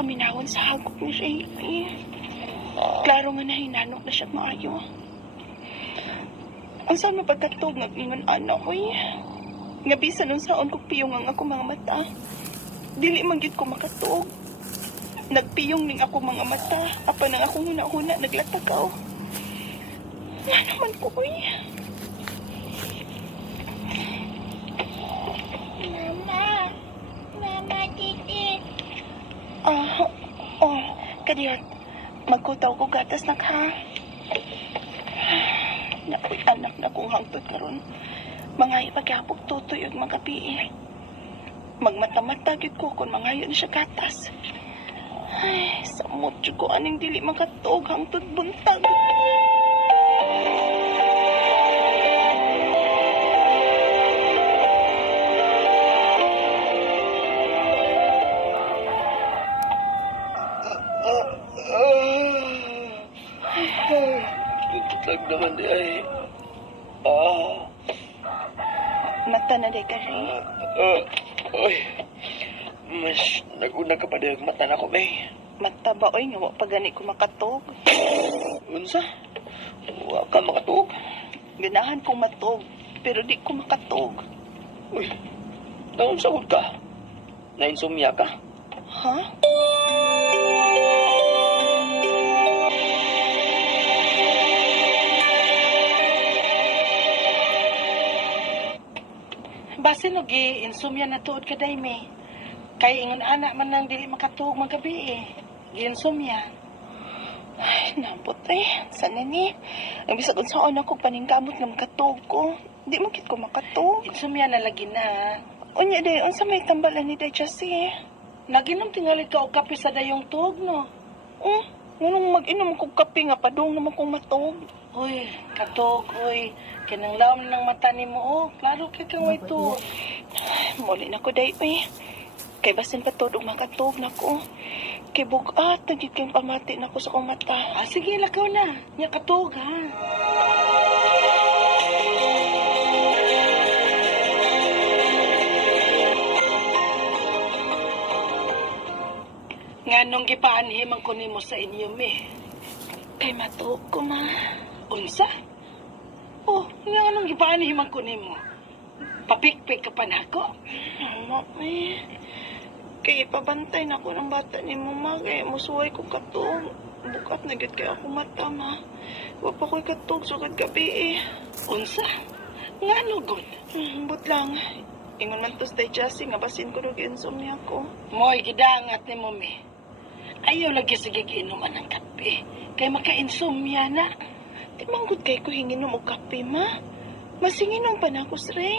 paminawon sa hagok ni Ray. Ay, klaro nga nahinanok na siya maayo. Ang sama pagkatog nga ingon anak ko nga bisan nung saon ko piyong ang ako mga mata. Dili man gyud ko makatuog. Nagpiyong ning ako mga mata. Apan ang akong huna-huna naglatagaw. Nga naman ko Mama, titi. Kadiyot. Magkutaw ko gatas na ka. Nakoy anak na kong hangtod karon. Mga ipaghapog tutoy og magabi. Magmata-mata gyud ko kung mangayo na siya gatas. Ay, samot jud ko aning dili makatuog hangtod buntag. Tutag naman di ay. Mata na day ka rin. Oy. Mas naguna ka pa di mata na ko, may. Mata ba oy nga wa pa gani ko makatuog. Unsa? Wa ka makatuog. Ganahan kong matog, pero di ko makatuog. Uy. Naon sahod ka? Nainsomnia ka? Ha? Base no gi-insomnia na tuod ka day me. Kay ingon anak man nang dili makatuog magabi eh. Gi-insomnia. Ay, nabot Sana ni. Ang bisag unsaon ako paningkamot nga makatuog ko. Di mo kit ko makatuog. Insomnia na lagi na. Unya day, unsa may tambalan ni day Jessie? Naginom tingali ka og kape sa dayong tuog no. Ngunong mag-inom kong kape nga padung naman kong matog. Uy, katog, uy. Kinang lawom ng mata ni mo, oh. Klaro kay kang way tuog. Muli na ko day, Kay basin patudog makatog na ko. Kay bugat, nagiging kayong pamati na ko sa kong mata. Sige, lakaw na. Nya katog, ha. Nga nung gipaanhimang ko nimo sa inyo, me. Kay matog ko, ma. Unsa? Oh, nga nung gipaanhimang ko nimo. Papikpik ka pa na ako. Ma, Kay ipabantay na ko ng bata ni mo, ma. Kaya musuway ko katog. Bukat na gid kay ako mata, ma. Wa pa ko'y katog sugad gabi, Unsa? Nga nugod. But lang. Ingon man tos day Jessie nga basin ko nung insomnia ko. Mo'y gidangat ni mo, me. Ayaw lagi sige giinuman ng kape. Kay maka-insomnia na. Di manggod kay ko hinginom og kape, ma. Masinginom pa na ako, Sray.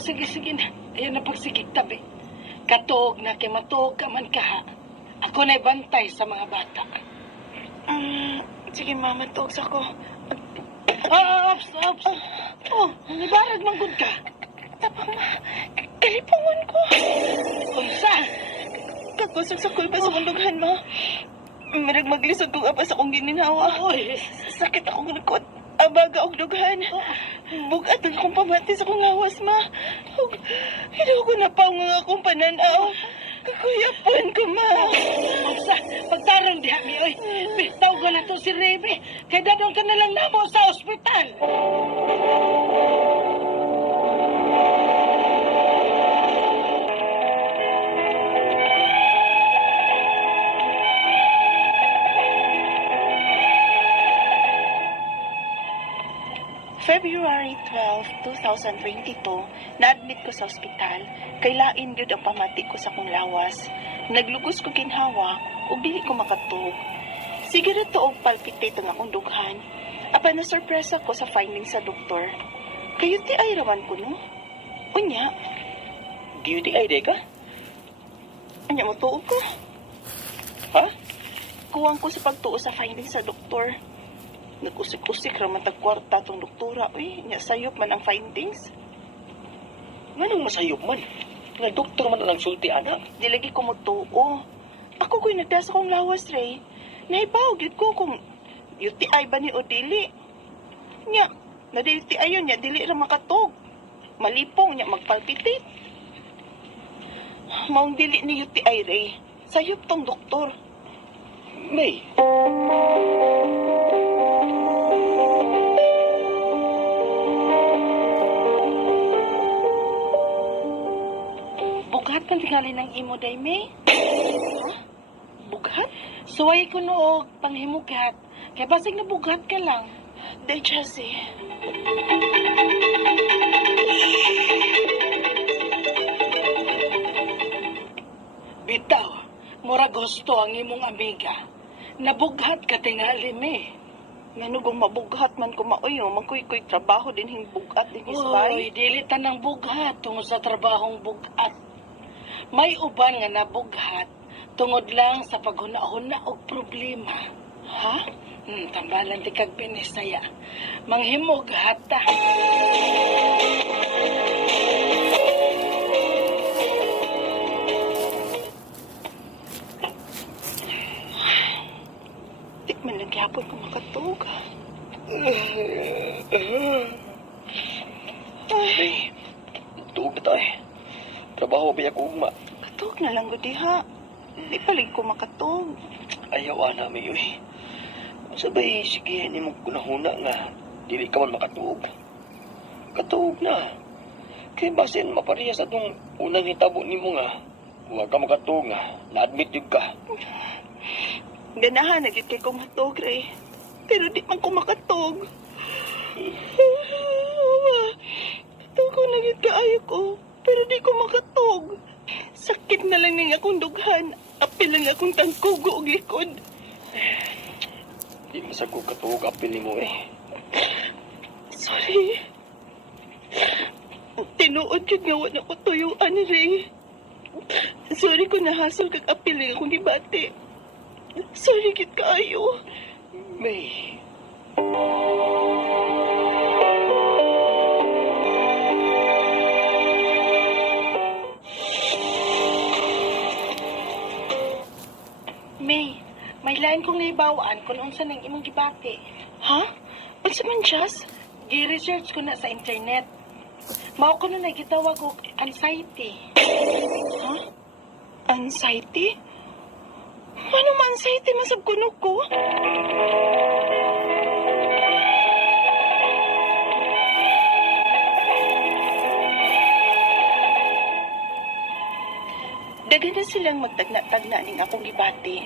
Sige na. Ayaw na pagsigig tabi. Katog na kay matog ka man ka. Ako na'y bantay sa mga bata. Sige, mama, tuog sa ko. Ops. Oh, nibarag manggod ka. Tapang, ma. Kalipungon ko. Unsa? Kakusog sa kulba sa kundughan, ma. Mirag maglisod kong apa sa kong gininawa. Oy. Sakit akong likod. Abaga og dughan. Bugat ang akong pamati sa kong hawas, ma. Hindi ko na pa nga akong pananaw. Kakuyapon ko, ma. Unsa? Pagtarong diha mi, oy. Bitaw ko na to si Rebe. Kay dadong ka na lang namo sa ospital. February 12, 2022, na-admit ko sa ospital. Kay lain gyud ang pamati ko sa kong lawas. Naglugos ko kinhawa ug dili ko makatug. Sige ra to og palpitate ang akong dughan. Apan na sorpresa ko sa findings sa doktor. Kayo ti ay raman ko no. Unya, UTI day ka? anya mo tuog ko. Ha? Kuwang ko sa pagtuo sa findings sa doktor. Nag-usik-usik raman tagkwarta tong doktora. Uy, nya sayop man ang findings. Nganong masayop man? Nga doktor man lang sulti, anak. Di lagi ko mutuo. Ako ko'y nagdasa kong lawas, Ray. Naibaw, gid ko kung UTI ba ni o dili. Nya, na UTI yun, nya dili ra makatog. Malipong, nya magpalpitate. Maong dili ni UTI, Ray. Sayop tong doktor. May, Bughat man tingali ng imo, day, May. Bughat? Suway ko noog, panghimugat. Kaya basig na bughat ka lang. Day, Jessie. Bitaw, mura gusto ang imong amiga. Nabughat ka tingali, May. Nanugong mabughat man ko maoyo, magkuy-kuy trabaho din hing bugat din Uy, isbay. dili tanang bughat tungod sa trabahong bugat. May uban nga nabughat tungod lang sa paghuna-huna og problema. Ha? Tambalan ti kag Binisaya. Manghimog hata. Di man nagyapon ko makatug. may, tuog na tayo. Trabaho ba ako ugma? Katug na lang gud diha. Di palig ko makatug. Ayaw na may uy. Sabay, sige, ni mo kunahuna nga. Dili ka man makatuog. Katuog na. Kaya basin maparehas sa itong unang hitabo ni mo nga. Huwag ka makatuog nga. Na-admit yun ka. Ganahan na gid kay ko matug, Ray. Pero di man ko makatug. Tugo na gid kaayo ko. Pero di ko makatug. Sakit na lang ning akong dughan. Apil lang akong tangkugo og likod. Di masag ko katuog apil ni mo eh. Sorry. Tinuod yun nga wala ko tuyuan, Ray. Sorry ko nahasol kag apil lang akong gibati. Sorry gid kaayo. May. May, may lain kong naibawaan kung unsa nang imong gibati. Ha? Unsa man, Jazz? Gi-research ko na sa internet. Mao ko na nagitawag og anxiety. Ha? Anxiety? Ano man anxiety masab kuno ko? Dagan na silang magtagna-tagna ning akong gibati.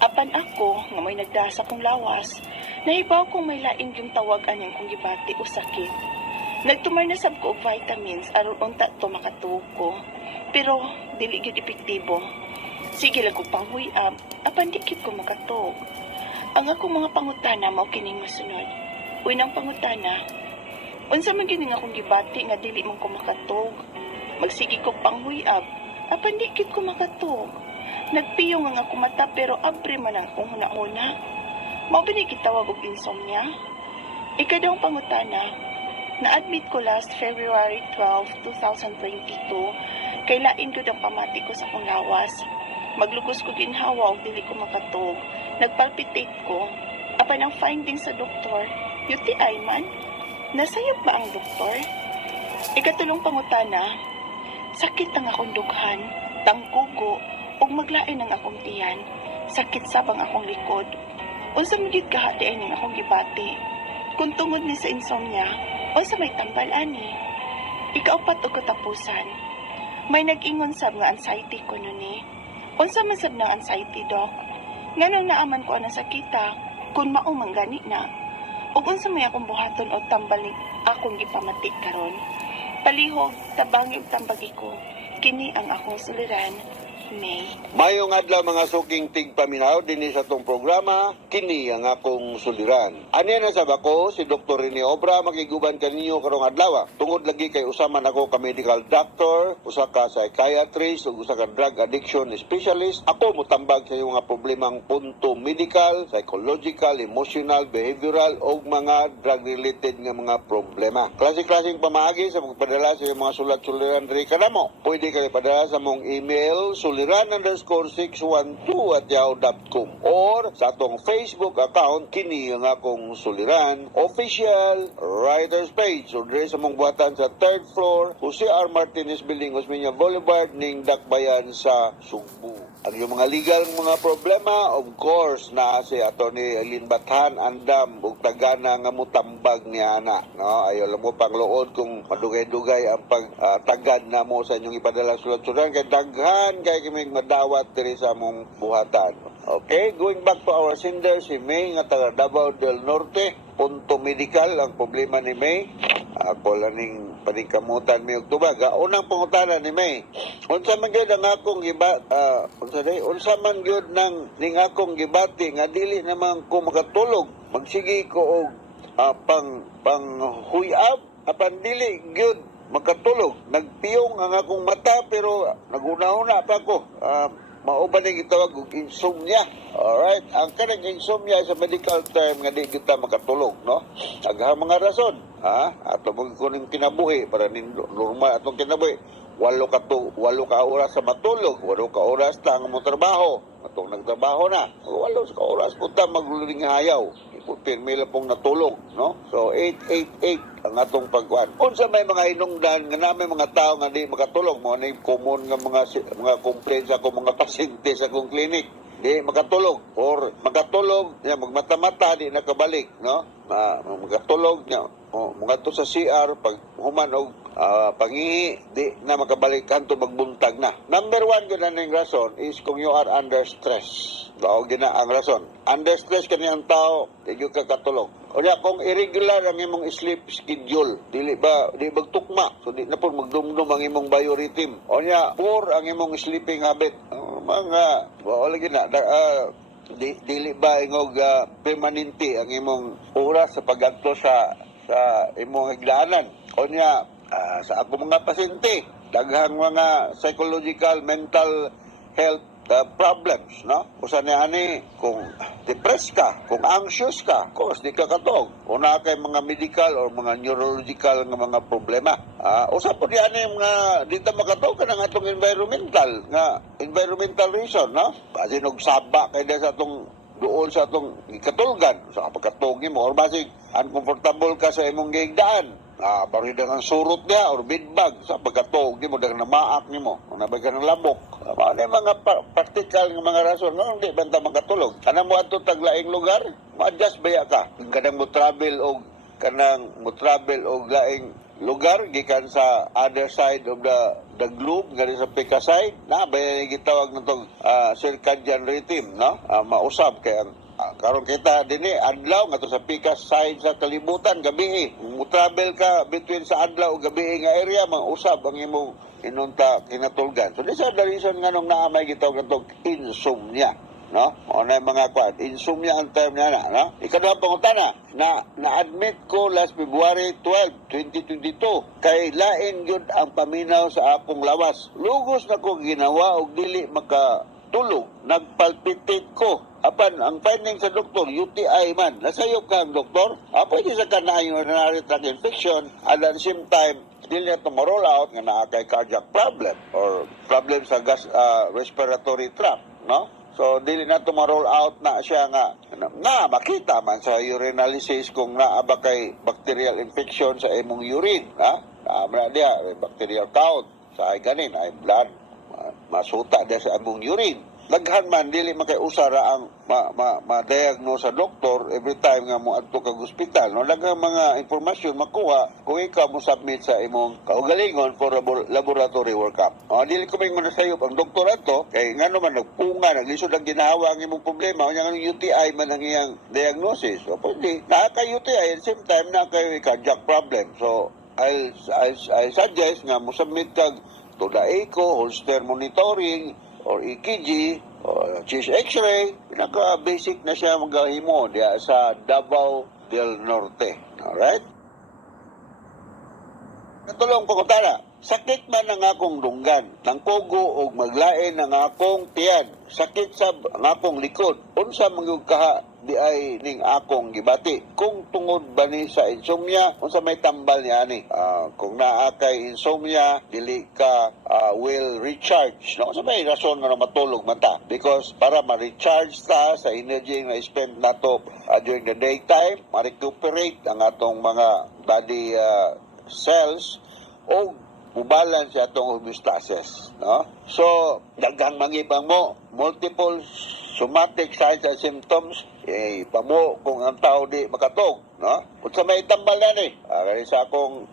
Apan ako, nga may nagdasa kong lawas, nahibaw kong may lain yung tawagan yung kong gibati o sakit. Nagtumar na sab ko og vitamins aron unta to makatuog ko. Pero dili gyud epektibo. Sige lang ko panghuyab, apan di gyud ko makatuog. Ang akong mga pangutana mao kining masunod. Unang pangutana, unsa man gyud akong gibati nga dili man ko makatuog? Magsige ko panghuyab, apan di gyud ko makatuog. Nagpiyong ang ako mata pero abre man ang akong huna-huna. Mao ba ni gitawag og insomnia? Ikadawang pangutana, na-admit ko last February 12, 2022, kay lain ko ang pamati ko sa akong lawas. Maglugos ko ginhawa og dili ko makatog. Nagpalpitate ko. Apan ang findings sa doktor, UTI man. Nasayop ba ang doktor? Ikatulong pangutana, sakit ang akong dughan, tangkugo, ug maglain ang akong tiyan. Sakit sabang akong likod. Unsa magid kahati ning akong gibati? Kung tungod ni sa insomnia, unsa may tambal ani? Ikaupat og katapusan. May nag-ingon sab nga anxiety ko nun ni. Unsa man sab ng anxiety, Doc? Nganong naaman ko ana sakita kung mao man gani na. Ug unsa may akong buhaton o tambal ni akong gipamati karon? Palihog, tabangi ug tambagi ko. Kini ang akong suliran, May. Mayong adlaw mga suking tigpaminaw dinhi sa tong programa, kini ang akong suliran. Ani na sab ako si Dr. Rene Obra makiguban kaninyo karong adlaw. Tungod lagi kay usa man ako ka medical doctor, usa ka psychiatrist ug usa ka drug addiction specialist. Ako motambag sa iyong mga problemang punto medical, psychological, emotional, behavioral ug mga drug related nga mga problema. Klase-klaseng pamaagi sa pagpadala sa iyong mga sulat-suliran diri kanamo. Pwede kayo padala sa mong email suliran_612@yahoo.com or sa atong Facebook account kini ang akong suliran official writers page o dire sa mong buhatan sa 3rd floor Jose R. Martinez Building, Osmeña Boulevard ning Dakbayan sa Sugbo. Ang yung mga legal mga problema, of course, na si Atty. Eileen Bathan, andam, ug tagana nga mutambag ni Ana. No? Ayaw lang mo pang lood kung madugay-dugay ang pagtagad na mo sa inyong ipadala sulat-sulat. Kaya daghan, kaya kaming madawat diri sa mong buhatan. Okay, going back to our sender, si May, nga taga Davao del Norte, punto medical, ang problema ni May. Ako laning paningkamutan mi og tubag. Unang pangutana ni May. Unsa man gyud ang akong unsa man gyud nang ning akong gibati nga dili naman ko makatulog. Magsige ko og huyab apan dili gyud makatulog. Nagpiyong ang akong mata pero naguna-una pa ko. Mauban ang gitawag og insomnia. Alright, ang kanang insomnia sa medical term nga di kita makatulog, no? Aghang mga rason, ato mo kuning kinabuhi para normal atong kinabuhi. 8 ka oras sa matulog, 8 ka oras lang mo trabaho. Atong nagtrabaho na, 8 ka oras punta magluling hayaw. Pirmi lang pong natulog, no? So 888 ang atong pagkuan. Unsa may mga hinungdan nga namin mga tao nga di makatulog, mo ni common nga mga complaints ako mga pasyente sa akong clinic. Di makatulog or makatulog niya magmata-mata di nakabalik, no? Makatulog niya mga to sa CR pag human og pangihi di na makabalik kanto magbuntag na. Number 1 gyud ang rason is kung you are under stress. Daw gina ang rason. Under stress kani ang tao di gyud ka katulog. Unya kung irregular ang imong sleep schedule, di bagtukma. So di na po magdumdum ang imong biorhythm. Unya poor ang imong sleeping habit. Mga wala gina dili ba ingog permanente ang imong oras sa pagadto sa imong higdaanan. Unya sa ako mga pasyente, daghang mga psychological, mental health problems, no? Usa ni ani kung depressed ka, kung anxious ka, of course di ka katog. Una kay mga medical or mga neurological nga mga problema. Usa po di ani mga di ta makatog kanang atong environmental reason, no? Kasi og saba kay sa atong doon sa atong katulgan sa pagkatugi mo or basig uncomfortable ka sa imong gigdaan. Barida ng surot niya or bidbag sa pagkatuog mo dagang namaak nimo o nabay ng lamok. Ano mga practical ng mga rason no, hindi banta makatulog. Kanang mo ato taglaing lugar, ma-adjust baya ka. Kanang mo travel og laing lugar gikan sa other side of the globe gani sa Pika side na baya gitawag natong circadian rhythm, no? Mausab kay ang karon kita dinhi adlaw ngadto sa Pika side sa kalibutan gabi. Mo travel ka between sa adlaw ug gabi nga area mausab ang imong inunta kinatulgan. So this is the reason nga nung naamay gitawag natong insomnia, no? O na mga kwan, insomnia ang term niya na, no? Ikaduhang pangutana, na-admit ko last February 12, 2022, kay lain yun ang paminaw sa akong lawas. Lugos na ko ginawa og dili makatulog, nagpalpitate ko. Apan, ang finding sa doktor, UTI man. Nasayop ka ang doktor, pwede sa kanang urinary tract infection, at at the same time, dili na ito ma-roll out nga naa kay cardiac problem or problem sa respiratory tract, no? So, dili na ito ma-roll out na siya nga makita man sa urinalysis kung naa ba kay bacterial infection sa imong urine, ha? Naamra diya, bacterial count sa ay ganin, ay blood, masuta diya sa imong urine. Daghan man dili makay-usara ang ma-diagnose sa doktor every time nga mo adto kag ospital, no? Daghang mga informasyon makuha kung ikaw mo submit sa imong kaugalingon for laboratory workup. Dili ko may manasayop ang doktor adto kay ngano man nagpunga naglisod ang ginahawa ang imong problema unya nga UTI man ang iyang diagnosis. So pwede naa kay UTI at the same time naa kay cardiac problem. So I suggest nga mo submit kag to the echo, Holster monitoring or EKG or chest x-ray, pinaka-basic na siya magahimo diya sa Davao del Norte. Alright? Natulong pagkutara, sakit man ang akong dunggan, ng kugo o maglain ang akong tiyan, sakit sa ang akong likod, unsa mangyug kaha di ay ning akong gibati. Kung tungod ba ni sa insomnia, unsa may tambal niya ni? Kung naa kay insomnia, dili ka will recharge. No? Unsa may rason nga matulog man ta? Because para ma-recharge ta sa energy nga spend nato during the daytime, ma-recuperate ang atong mga body cells o mubalance sa atong homeostasis, no? So, daghang mangibang mo, multiple somatic signs and symptoms, pamo kung ang tao di makatog, no? Kung sa may tambal yan kaya sa akong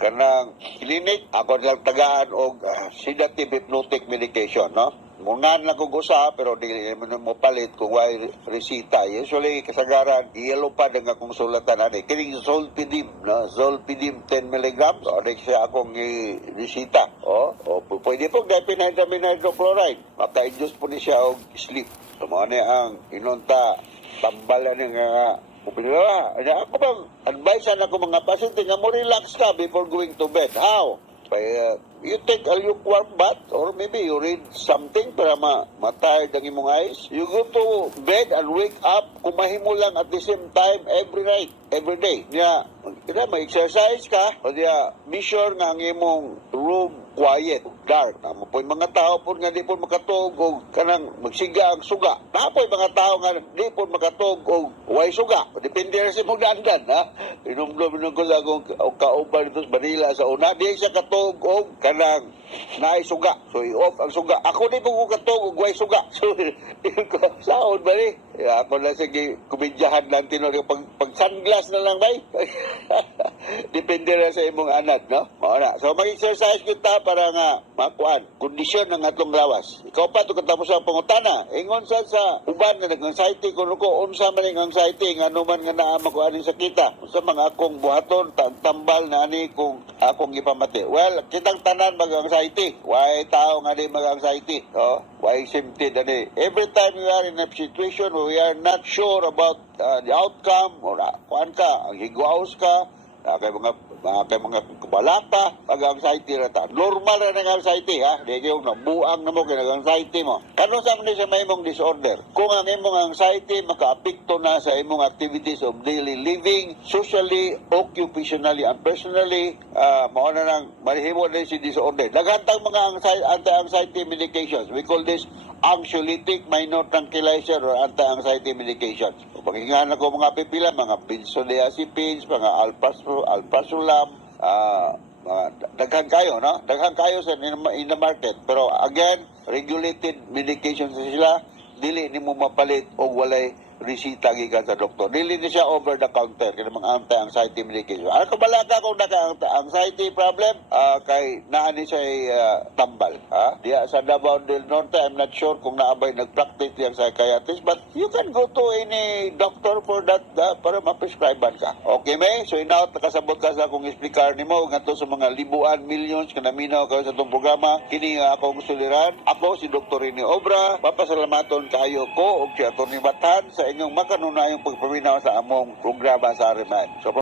kanang clinic, ako lang tagaan og sedative hypnotic medication, no? Mungan lang kong usa, pero di mo palit kung may resita. Usually, kasagaran, iyalo pa nga kong sulatan kining Zolpidem, no? Zolpidem 10 mg. So, siya akong resita. Pwede po, diphenhydramine hydrochloride. Maka-induce po ni siya og sleep. So, mga ang inunta, tambalan nga upinila. Ako bang advice ako mga pasyente nga mo relax ka before going to bed. How? You take a lukewarm bath or maybe you read something para matayad ang imong eyes. You go to bed and wake up kumahimo lang at the same time every night, every day. Ma-exercise ka o be sure nga ang imong room quiet, dark. Napoy mga tao po nga di po makatog o kanang magsiga ang suga. Napoy mga tao nga di po makatog o way suga. Depende rin sa mong dandan, ha? Inumdum ko sa akong kauban dito sa Manila sa una. Di siya katog o kanang naay suga. So, i-off ang suga. Ako di po ko katog o way suga. So, saon ba ni? Ako na sige, kumidyahan lang tinod. Pag sunglass na lang ba? Depende rin sa imong anak, no? Mauna. So, mag-exercise kita para nga makuan kondisyon ng atong lawas. Ikaw pa ito katapos ang pangutana. Ingon sa uban na nag-anxiety kuno ko unsa man ang anxiety nga anuman nga naa makuan sa kita. Unsa mga akong buhaton tambal na ani kung akong ipamati. Well, kitang tanan mag-anxiety. Why tao nga di mag-anxiety? No? Why symptom ani? Every time we are in a situation where we are not sure about the outcome or kuan ka, ang higwaos ka, kay mga kubalata, pag-anxiety na ta. Normal na ng-anxiety, ha? Di kayo nabuang na mo, kinag-anxiety mo. Kano sa mga sa may imong disorder? Kung ang imong anxiety, maka-apekto na sa imong activities of daily living, socially, occupationally, and personally, mauna nang marihimo na si disorder. Naghantang mga anti-anxiety medications. We call this anxiolytic minor tranquilizer or anti-anxiety medications. Paghingahan ako mga pipila, mga benzodiazepines, mga alprazolam, daghang kayo, no? Daghang kayo sa in the market. Pero again, regulated medications sila, dili ni mo mapalit o walay resita gikan sa doktor. Dili ni siya over the counter kaya mga anti-anxiety medication. Ano kabalaga kung naka-anxiety problem kay naani siya tambal. Diya sa Davao del Norte, I'm not sure kung naabay nag-practice yung psychiatrist, but you can go to any doctor for that para ma-prescribean ka. Okay, may? So inaot nakasabot ka sa akong explicar nimo ngadto sa mga libuan, millions kanaminaw kayo sa itong programa. Kini akong suliran. Ako si Dr. Rene Obra. Papasalamaton kayo ko og si Atty. Batan sa inyong makanunayong pagpaminaw sa among programa sa Ariman. So,